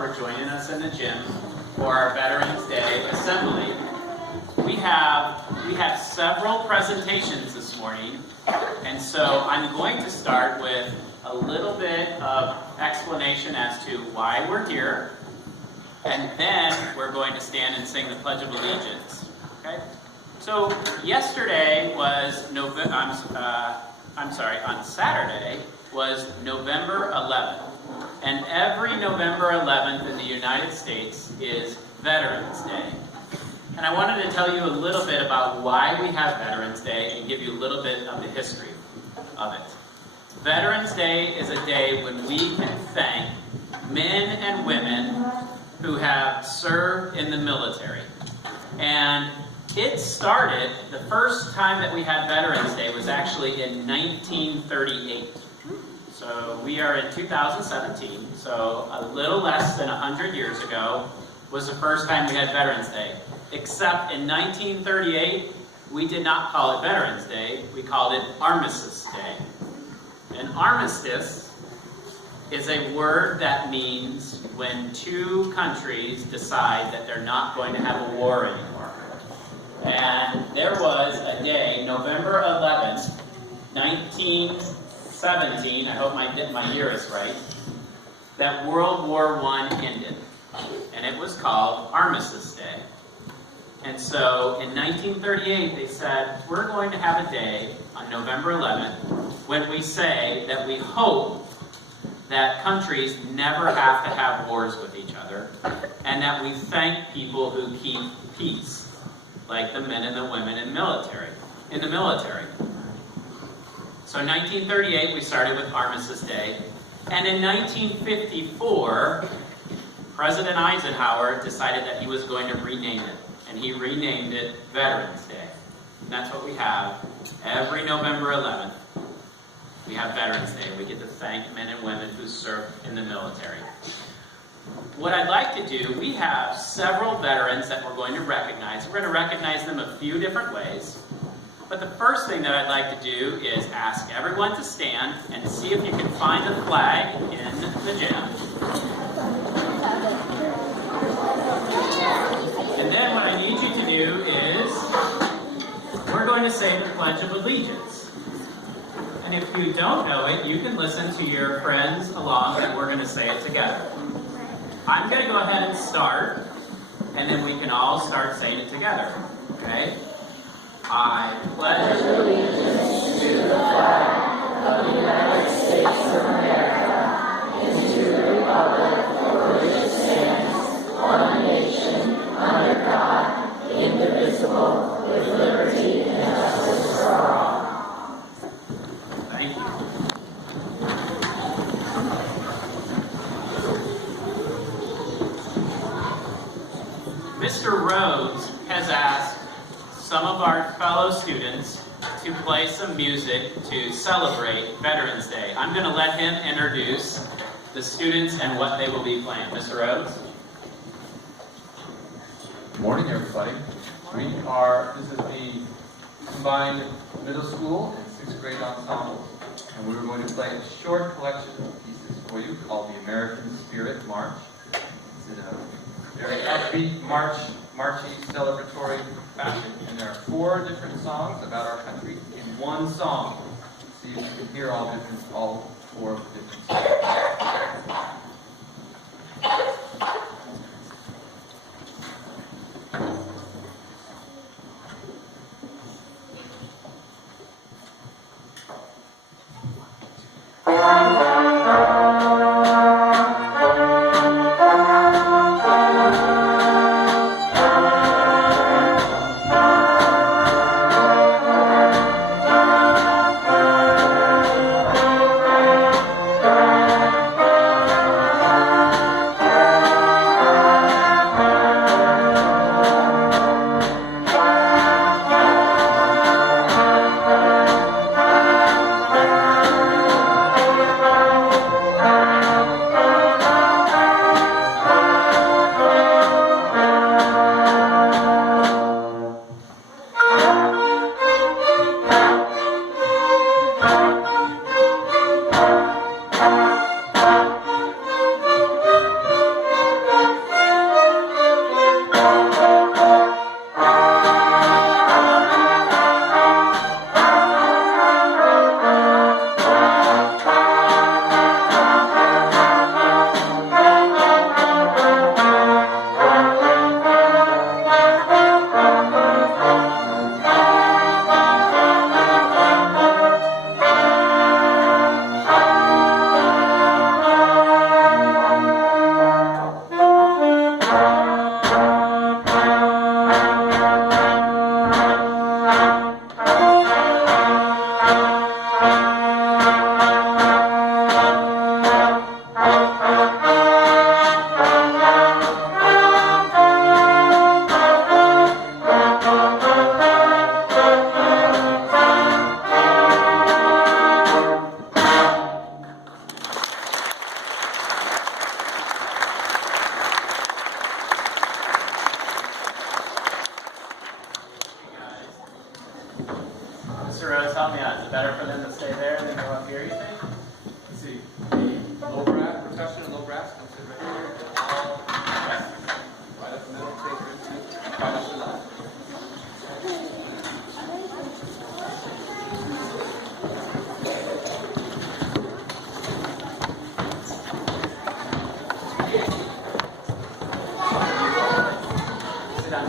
for joining us in the gym for our Veterans Day Assembly. We have several presentations this morning, and so I'm going to start with a little bit of explanation as to why we're here, and then we're going to stand and sing the Pledge of Allegiance. Okay? So yesterday was on Saturday was November 11th. And every November 11th in the United States is Veterans Day. And I wanted to tell you a little bit about why we have Veterans Day and give you a little bit of the history of it. Veterans Day is a day when we can thank men and women who have served in the military. And it started, the first time that we had Veterans Day was actually in 1938. So we are in 2017, so a little less than 100 years ago was the first time we had Veterans Day. Except in 1938, we did not call it Veterans Day, we called it Armistice Day. And armistice is a word that means when two countries decide that they're not going to have a war anymore. And there was a day, November 11th, 1917, I hope my year is right, that World War I ended. And it was called Armistice Day. And so in 1938, they said, we're going to have a day on November 11th when we say that we hope that countries never have to have wars with each other, and that we thank people who keep peace, like the men and the women in the military. So in 1938, we started with Armistice Day. And in 1954, President Eisenhower decided that he was going to rename it. And he renamed it Veterans Day. And that's what we have every November 11th. We have Veterans Day. We get to thank men and women who served in the military. What I'd like to do, we have several veterans that we're going to recognize. We're going to recognize them a few different ways. But the first thing that I'd like to do is ask everyone to stand and see if you can find a flag in the gym. And then what I need you to do is, we're going to say the Pledge of Allegiance. And if you don't know it, you can listen to your friends along and we're going to say it together. I'm going to go ahead and start, and then we can all start saying it together. Okay? I pledge allegiance to the flag of the United States of America and to the republic for which it stands, one nation, under God, indivisible, with liberty and justice for all. Thank you. Mr. Rhodes has asked some of our fellow students to play some music to celebrate Veterans Day. I'm going to let him introduce the students and what they will be playing. Mr. Rhodes? Good morning, everybody. This is the combined middle school and 6th grade ensemble, and we're going to play a short collection of pieces for you called the American Spirit March. It's a very upbeat marchy, celebratory fashion, and there are 4 different songs about our country in one song. So you can hear all 4 different songs. sit right here. All right up the middle, right up the left. Sit down.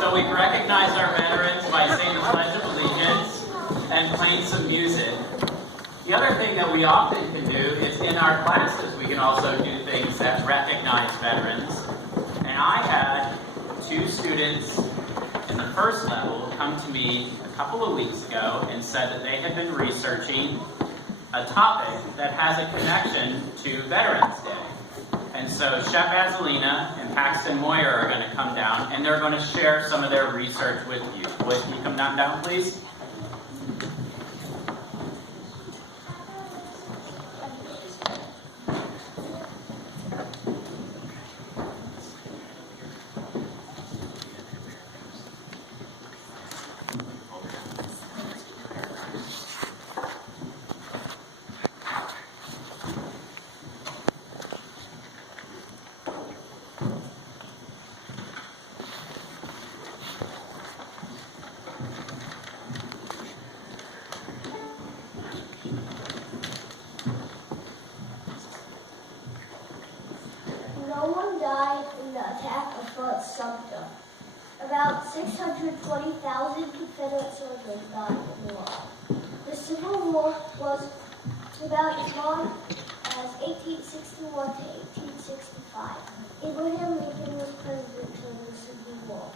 So we recognize our veterans by saying the Pledge of Allegiance and playing some music. The other thing that we often can do is in our classes we can also do things that recognize veterans. And I had 2 students in the first level come to me a couple of weeks ago and said that they had been researching a topic that has a connection to Veterans Day. And so Shep Azalina and Paxton Moyer are going to come down and they're going to share some of their research with you. Boys, can you come down, please? No one died in the attack of Fort Sumter. About 620,000 Confederate soldiers died in the war. The Civil War was about as long as 1861 to 1865. Abraham Lincoln was president during the Civil War.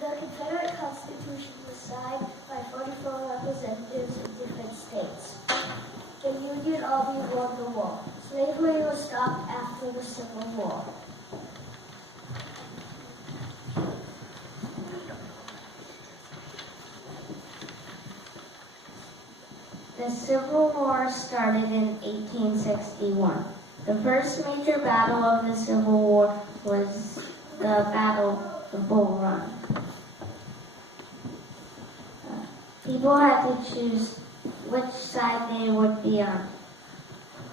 The Confederate Constitution was signed by 44 representatives in different states. The Union Army won the war. Slavery was stopped after the Civil War. The Civil War started in 1861. The first major battle of the Civil War was the Battle of Bull Run. People had to choose which side they would be on.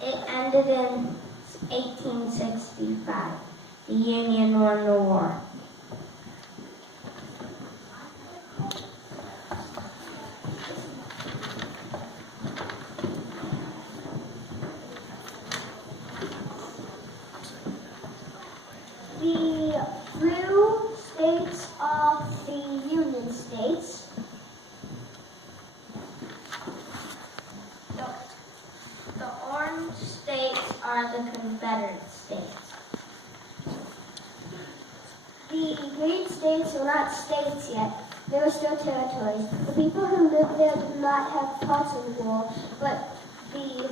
It ended in 1865. The Union won the war. The blue states are the Union states. The orange states are the Confederate states. The green states are not states yet. They were still territories. The people who lived there did not have parts in the war, but the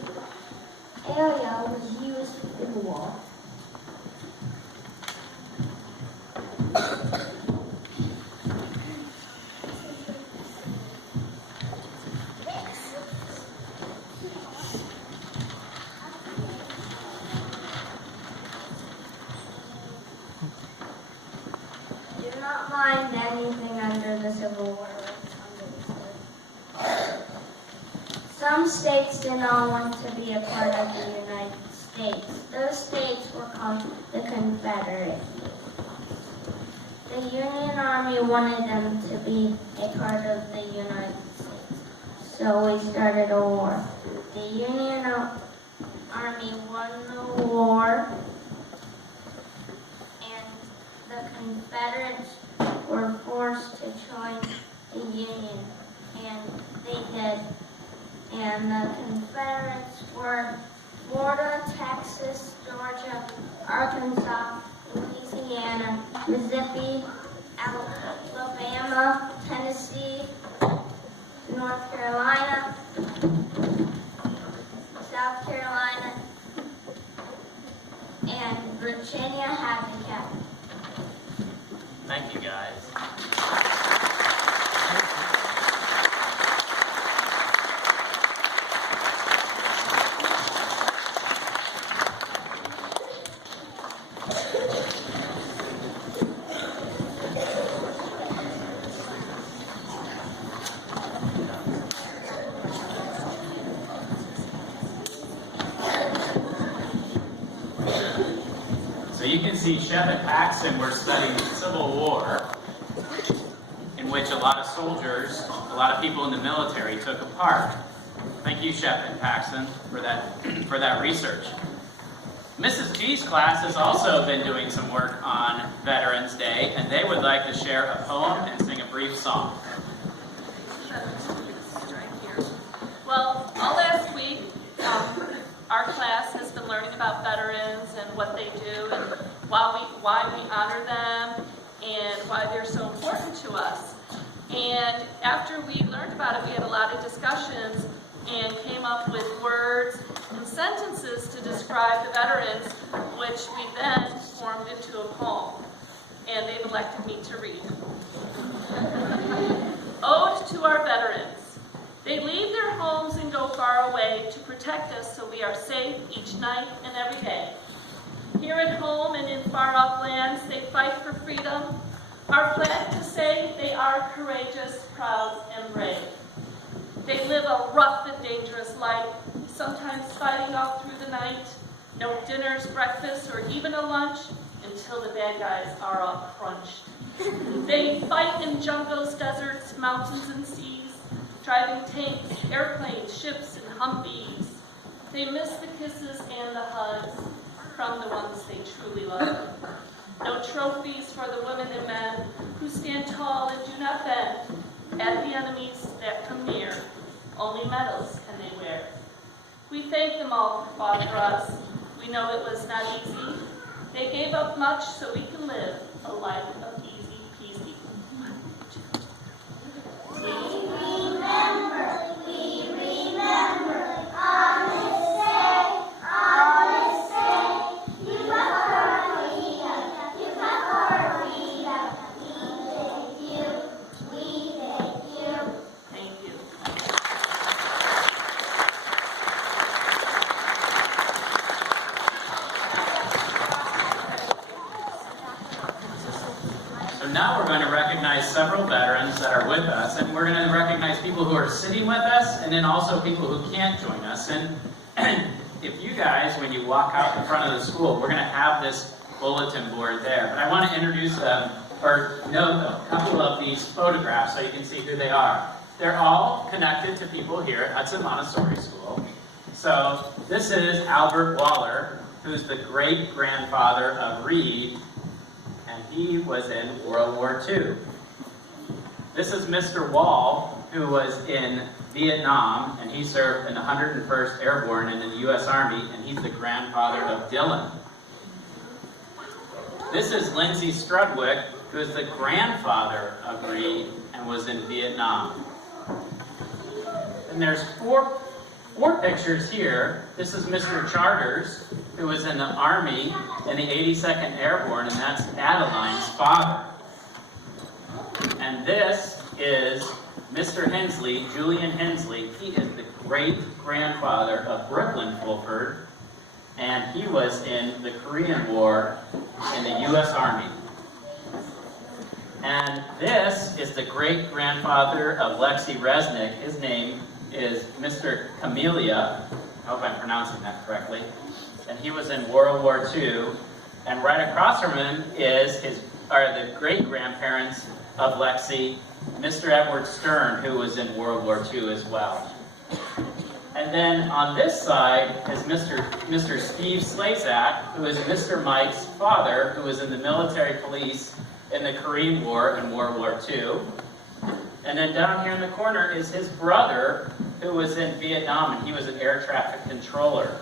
area was used in the war. Do not mind anything under the Civil War. Some states did not want to be a part of the United States. Those states were called the Confederate. The Union Army wanted them to be a part of the United States. So we started a war. The Union Army won the war, and the Confederates were forced to join the Union, and they did. And the Confederates were Florida, Texas, Georgia, Arkansas, Louisiana, Mississippi, Alabama, Tennessee, North Carolina, South Carolina, and Virginia had the capital. Thank you, guys. see, Shep and Paxton were studying the Civil War, in which a lot of soldiers, a lot of people in the military took a part. Thank you, Shep and Paxton, for that research. Mrs. G's class has also been doing some work on Veterans Day, and they would like to share a poem and sing a brief song. Well, all last week, our class has been learning about veterans and what they do and why we honor them and why they're so important to us. And after we learned about it, we had a lot of discussions and came up with words and sentences to describe the veterans, which we then formed into a poem. And they've elected me to read. Ode to our veterans. They leave their homes and go far away to protect us so we are safe each night and every day. Here at home and in far-off lands, they fight for freedom, are glad to say they are courageous, proud, and brave. They live a rough and dangerous life, sometimes fighting all through the night. No dinners, breakfasts, or even a lunch until the bad guys are all crunched. They fight in jungles, deserts, mountains, and seas, driving tanks, airplanes, ships, and Humvees. They miss the kisses and the hugs from the ones they truly love. No trophies for the women and men who stand tall and do not bend at the enemies that come near. Only medals can they wear. We thank them all for fought for us. We know it was not easy. They gave up much so we can live a life of easy peasy. We remember, on this day, you fought for our freedom, you fought for our freedom. We thank you. Thank you. So now we're going to recognize several veterans that are with us, and we're going to recognize people who are sitting with us, and then also people who can't join us. And if you guys, when you walk out in front of the school, we're going to have this bulletin board there. But I want to introduce or note a couple of these photographs so you can see who they are. They're all connected to people here at Hudson Montessori School. So this is Albert Waller, who's the great-grandfather of Reed, and he was in World War II. This is Mr. Wall, who was in Vietnam, and he served in the 101st Airborne in the U.S. Army, and he's the grandfather of Dylan. This is Lindsay Strudwick, who is the grandfather of Reed and was in Vietnam. And there's four pictures here. This is Mr. Charters, who was in the Army in the 82nd Airborne, and that's Adeline's father. And this is Mr. Hensley, Julian Hensley. He is the great-grandfather of Brooklyn Fulford, and he was in the Korean War in the U.S. Army. And this is the great-grandfather of Lexi Resnick. His name is Mr. Camellia. I hope I'm pronouncing that correctly. And he was in World War II. And right across from him is the great-grandparents of Lexi, Mr. Edward Stern, who was in World War II as well. And then on this side is Mr. Steve Slazak, who is Mr. Mike's father, who was in the military police in the Korean War and World War II. And then down here in the corner is his brother, who was in Vietnam, and he was an air traffic controller.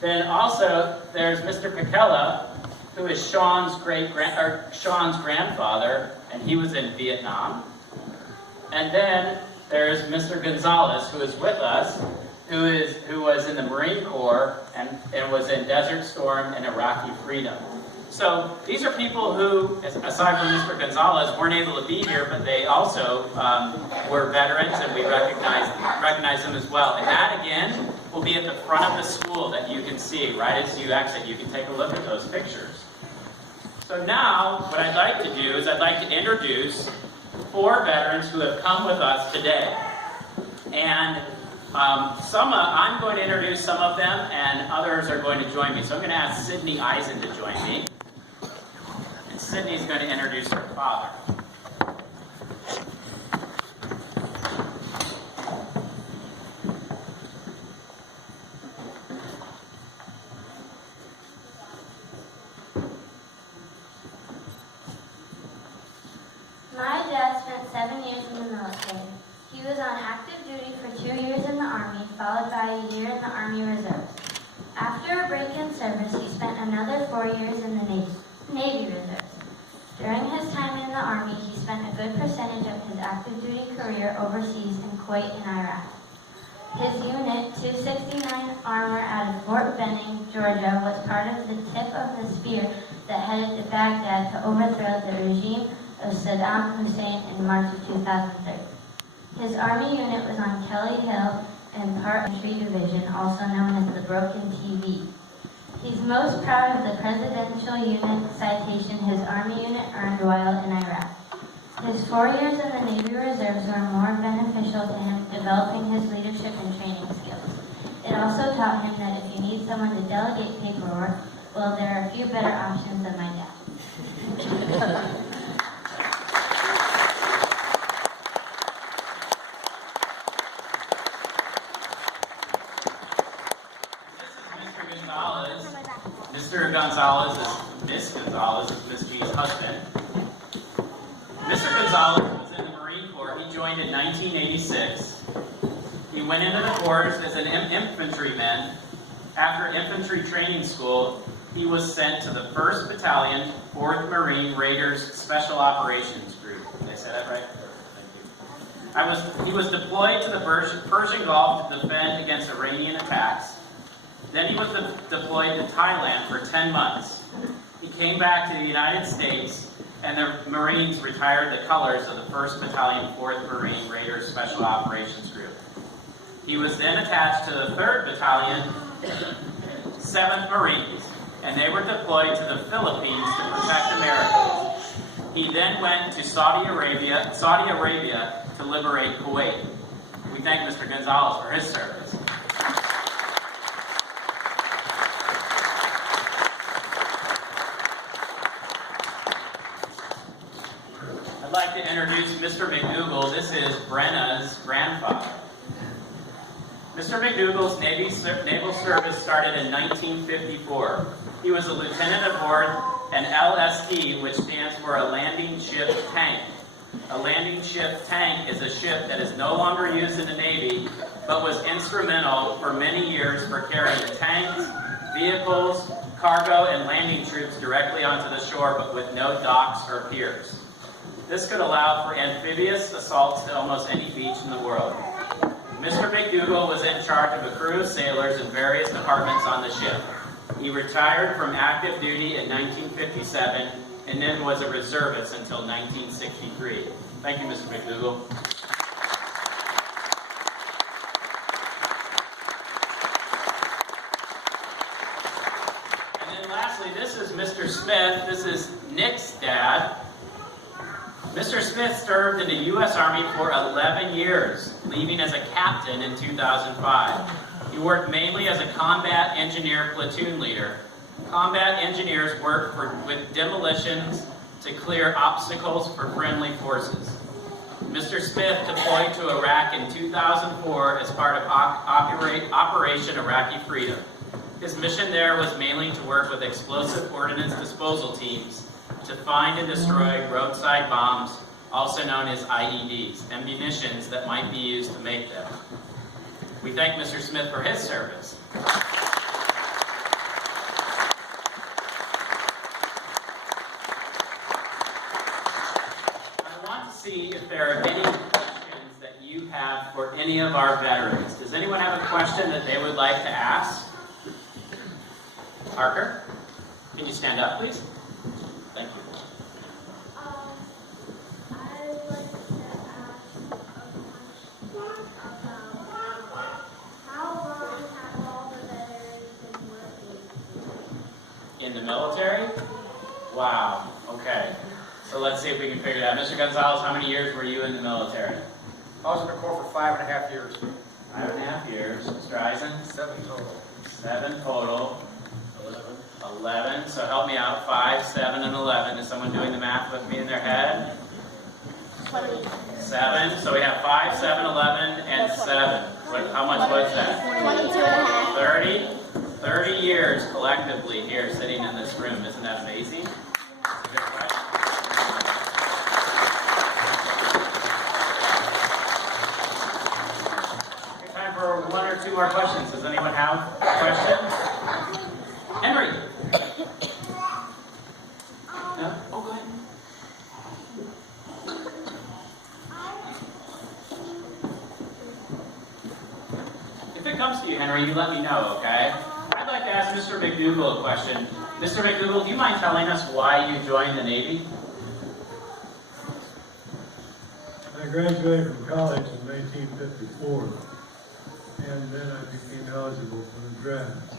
Then also there's Mr. Pekela, who is Sean's grandfather, and he was in Vietnam. And then there's Mr. Gonzalez, who is with us, who was in the Marine Corps and was in Desert Storm and Iraqi Freedom. So these are people who, aside from Mr. Gonzalez, weren't able to be here, but they also were veterans, and we recognize them as well. And that, again, will be at the front of the school that you can see. Right as you exit, you can take a look at those pictures. So now, what I'd like to do is I'd like to introduce 4 veterans who have come with us today. And I'm going to introduce some of them, and others are going to join me. So I'm going to ask Sydney Eisen to join me. And Sydney's going to introduce her father. My dad spent 7 years in the military. He was on active duty for 2 years in the Army, followed by a year in the Army Reserves. After a break in service, he spent another 4 years in the Navy Reserves. During his time in the Army, he spent a good percentage of his active duty career overseas in Kuwait and Iraq. His unit, 269 Armor out of Fort Benning, Georgia, was part of the tip of the spear that headed to Baghdad to overthrow the regime of Saddam Hussein in March of 2003. His Army unit was on Kelly Hill and Part Entry Division, also known as the Broken TV. He's most proud of the Presidential Unit citation his Army unit earned while in Iraq. His 4 years in the Navy Reserves were more beneficial to him, developing his leadership and training skills. It also taught him that if you need someone to delegate paperwork, well, there are a few better options than my dad. Mr. Gonzalez is Miss Gonzalez is Miss G's husband. Mr. Gonzalez was in the Marine Corps. He joined in 1986. He went into the Corps as an infantryman. After infantry training school, he was sent to the 1st Battalion, 4th Marine Raiders Special Operations Group. Did I say that right? Thank you. He was deployed to the Persian Gulf to defend against Iranian attacks. Then he was deployed to Thailand for 10 months. He came back to the United States, and the Marines retired the colors of the 1st Battalion, 4th Marine Raiders Special Operations Group. He was then attached to the 3rd Battalion, 7th Marines, and they were deployed to the Philippines to protect America. He then went to Saudi Arabia to liberate Kuwait. We thank Mr. Gonzalez for his service. I'd like to introduce Mr. McDougall. This is Brenna's grandfather. Mr. McDougall's naval service started in 1954. He was a lieutenant aboard an LST, which stands for a landing ship tank. A landing ship tank is a ship that is no longer used in the Navy, but was instrumental for many years for carrying tanks, vehicles, cargo, and landing troops directly onto the shore, but with no docks or piers. This could allow for amphibious assaults to almost any beach in the world. Mr. McDougall was in charge of a crew of sailors in various departments on the ship. He retired from active duty in 1957 and then was a reservist until 1963. Thank you, Mr. McDougall. And then lastly, this is Mr. Smith. This is Nick's dad. Mr. Smith served in the U.S. Army for 11 years, leaving as a captain in 2005. He worked mainly as a combat engineer platoon leader. Combat engineers work with demolitions to clear obstacles for friendly forces. Mr. Smith deployed to Iraq in 2004 as part of Operation Iraqi Freedom. His mission there was mainly to work with explosive ordnance disposal teams to find and destroy roadside bombs, also known as IEDs, and munitions that might be used to make them. We thank Mr. Smith for his service. I want to see if there are any questions that you have for any of our veterans. Does anyone have a question that they would like to ask? Parker, can you stand up, please? Thank you. I would like to ask a question about how long have all the veterans been working? In the military? Wow, okay. So let's see if we can figure it out. Mr. Gonzalez, how many years were you in the military? I was in the Corps for 5.5 years. 5.5 years. Mr. Eisen? 7 total. 7 total. 11. 11. So help me out. 5, 7, and 11. Is someone doing the math with me in their head? 7. So we have 5, 7, 11, and 7. How much was that? 22 and a half. 30. 30 years collectively here sitting in this room. Isn't that amazing? That's a good question. Okay, time for 1 or 2 more questions. Does anyone have a question? Henry? No? Oh, go ahead. If it comes to you, Henry, you let me know, okay? I'd like to ask Mr. McDougall a question. Mr. McDougall, do you mind telling us why you joined the Navy? I graduated from college in 1954, and then I became eligible for the draft.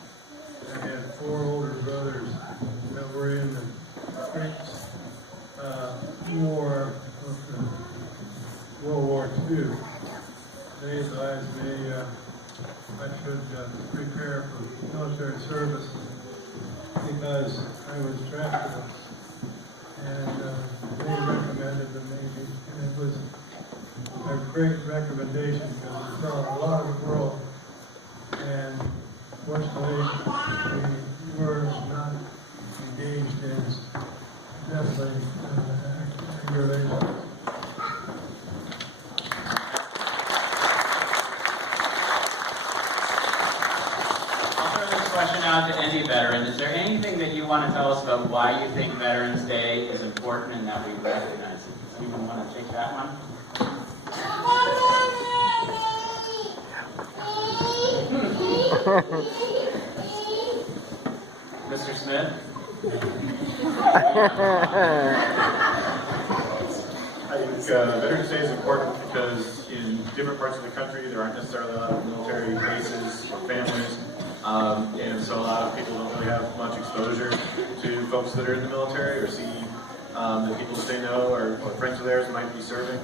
I had 4 older brothers that were in the French War of World War II. They advised me I should prepare for military service because I was drafted, and they recommended the Navy, and it was a great recommendation because we saw a lot of the world, and fortunately we were not engaged in deathly relations. Question out to any veteran. Is there anything that you want to tell us about why you think Veterans Day is important and that we recognize it? Does anyone want to take that one? Mr. Smith? I think Veterans Day is important because in different parts of the country there aren't necessarily a lot of military bases or families. And so a lot of people don't really have much exposure to folks that are in the military or see the people that they know or friends of theirs might be serving.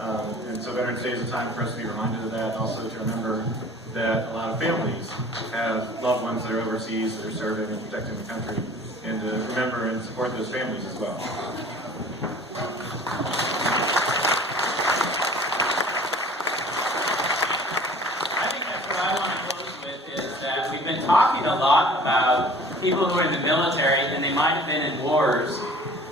And so Veterans Day is a time for us to be reminded of that, and also to remember that a lot of families have loved ones that are overseas that are serving and protecting the country, and to remember and support those families as well. We've been talking a lot about people who are in the military, and they might have been in wars,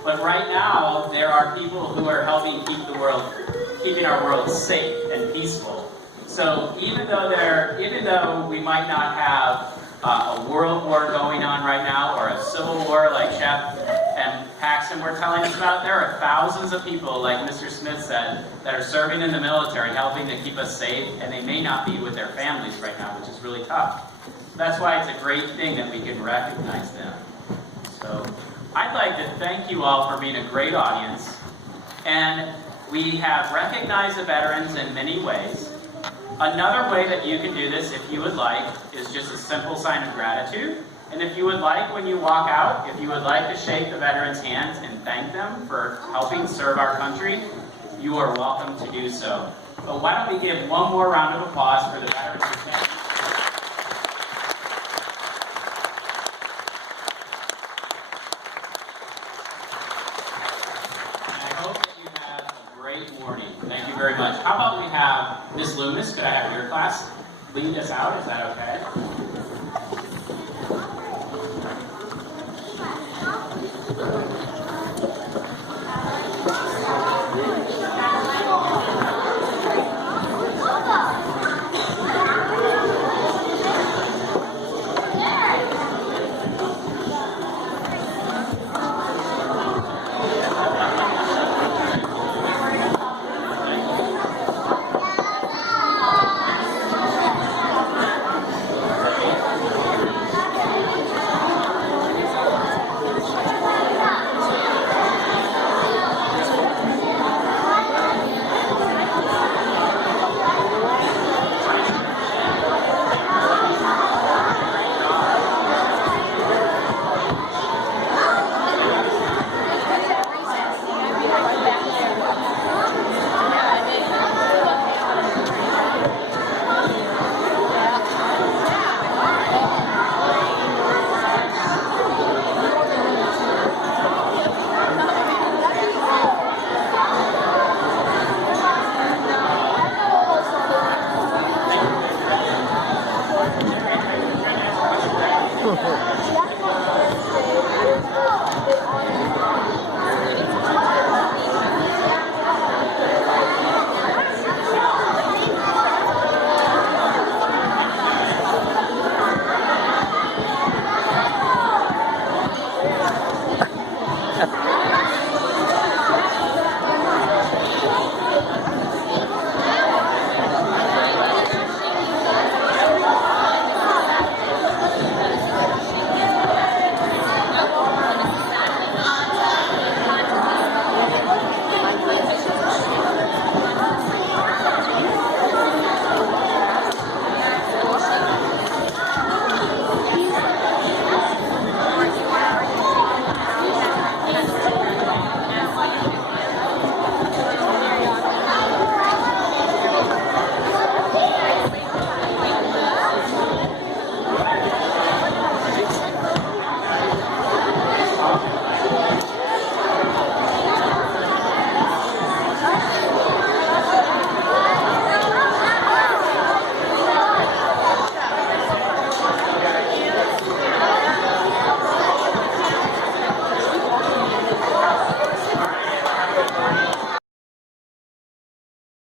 but right now there are people who are helping keeping our world safe and peaceful. So even though we might not have a world war going on right now, or a civil war like Shep and Paxton were telling us about, there are thousands of people, like Mr. Smith said, that are serving in the military, helping to keep us safe, and they may not be with their families right now, which is really tough. That's why it's a great thing that we can recognize them. So I'd like to thank you all for being a great audience. And we have recognized the veterans in many ways. Another way that you can do this, if you would like, is just a simple sign of gratitude. And if you would like, when you walk out, if you would like to shake the veterans' hands and thank them for helping serve our country, you are welcome to do so. But why don't we give one more round of applause for the veterans. Morning. Thank you very much. How about we have Ms. Loomis? Could I have your class lead us out? Is that okay?